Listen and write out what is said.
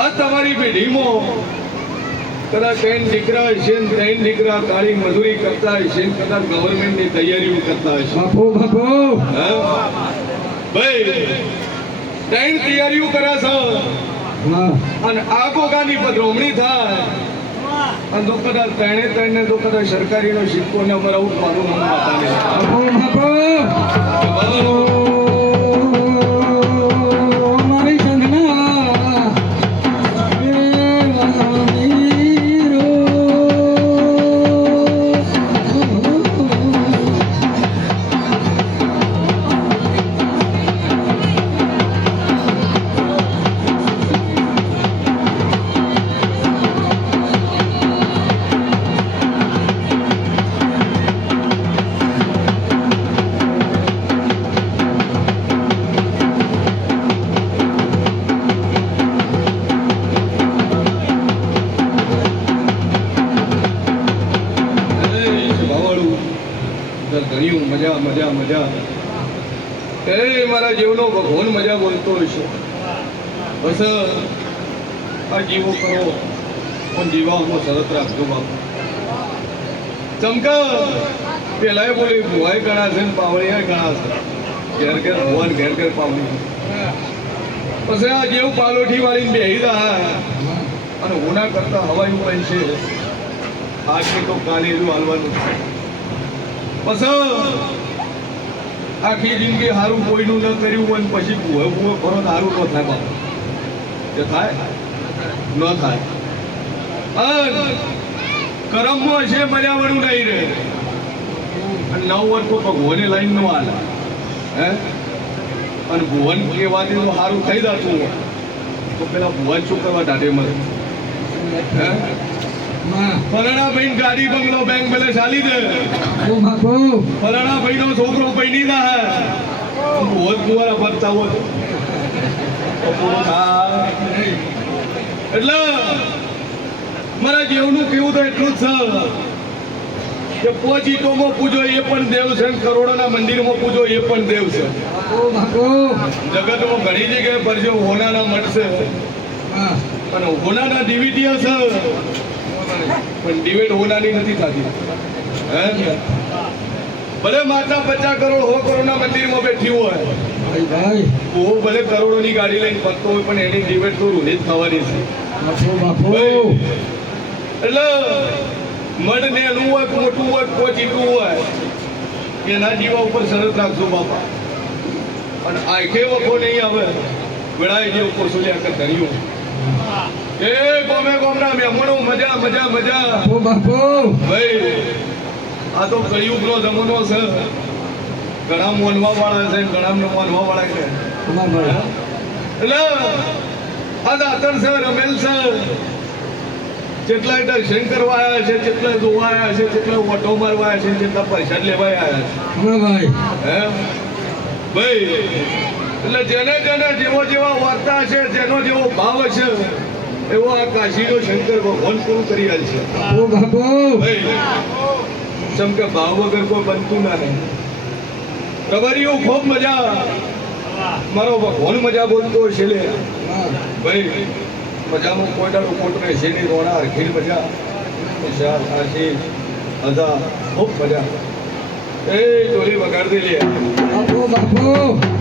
આ તમારી પેઢીમાં કદાચ 3 દીકરા હશે ને 3 દીકરા કાળી મજૂરી કરતા હશે ને કદાચ ગવર્મેન્ટની તૈયારીઓ કરતા હશે. ભાઈ 3 તૈયારીઓ કરે છે અને આ ગોગાની પધરામણી થાય અને તો કદાચ 3 ને તો કદાચ સરકારીનો સિક્કો ને મરાવું મારું મન માતાને મજા મજા મજા એ મારા જીવનો ભગવાન મજા બોલતો હશે. બસ આ જીવો કરો પણ જીવામાં શરત રાખજો બાપુ. ચમકા પેલા બોલી ભુવાય ગણા છે ને પાવળિયા ગણા છે. ઘેર ઘેર ભુવાન ઘેર ઘેર પાવળી. પછી આ જેવું પાલોઠી વાળીને બેહી રહ્યા અને હોના કરતા હવાઈ પણ છે. આખી તો કાલે એનું હાલવાનું છે. પછી આખી જિંદગી સારું કોઈનું ન કર્યું હોય પછી ભૂવો ભૂવો કરો સારું ન થાય બાપુ. એ થાય ન થાય. કરમમાં છે મજા વળું નહીં રહે અને 9 વર્ષ તો ભગવાને લાઈન નો હાલે હે અને ભુવન કહેવાથી તો સારું થઈ જતું હોય તો પેલા ભુવન શું કરવા ઢાઢે મળે હે ફલાણા ભાઈ ગાડી બંગલો બેંક બેલેન્સ આલી દે ફલાણા ભાઈ નો છોકરો પૈણી ના હે ભુવન કુવારા બનતા હોય એટલે મારા જેવનું કેવું તો એટલું જ છે કે 5 ઈંટોમાં પૂજો એ પણ દેવ છે, કરોડોના મંદિરમાં પૂજો એ પણ દેવ છે. જગતમાં ઘણી જગ્યાએ ફરજો હોનાના મઠ છે અને હોનાના ડિવિટીઓ છે પણ ડિવિડ હોનાની નથી થતી. ભલે માતા 50 કરોડ 100 કરોડના મંદિરમાં બેઠી હોય હું ભલે કરોડોની ગાડી લઈને ફરતો હોય પણ એની ડિવિડ તો રૂની જ થવાની છે. એટલે મઢ નેનું હોય મોટું હોય કોચીટું હોય એના જીવા ઉપર શરત રાખજો બાપા. અને આખે વખો નહીં આવે વેળાએ જે ઉપર સોલ્યા કર ધર્યું એ ગોમે ગોમના મહેમાનો મજા મજા મજા ભાઈ. આ તો કળિયુગનો જમાનો છે. ઘણા મોનવા વાળા છે ઘણા મોનવા વાળા છે. એટલે આ દાતર છે રમેલ છે જેટલા દર્શન કરવા આવ્યા છે જેટલા જોવા આવ્યા છે જેટલા ઓટો મારવા આવ્યા છે જેટલા પૈસા લેવા આવ્યા છે ભાઈ. એટલે જેને જેને જેવો જેવા વાર્તા છે જેનો જેવો ભાવ છે એવો આ કાશીનો શંકર ભગવાન પૂરું કરી આલ છે. જેમ કે ભાવ વગર કોઈ બનતું ના રહે. રબારીઓ ખૂબ મજા મારો ભગવાન મજા બોલતો છે લે ભાઈ. મજામાં કોઈ દાડો કોટ ને શેરી રોણા હરખી મજા વિશાલ આશીષ અદા ખૂબ મજા. એ ટોલી વગાડી દે લે બાપુ.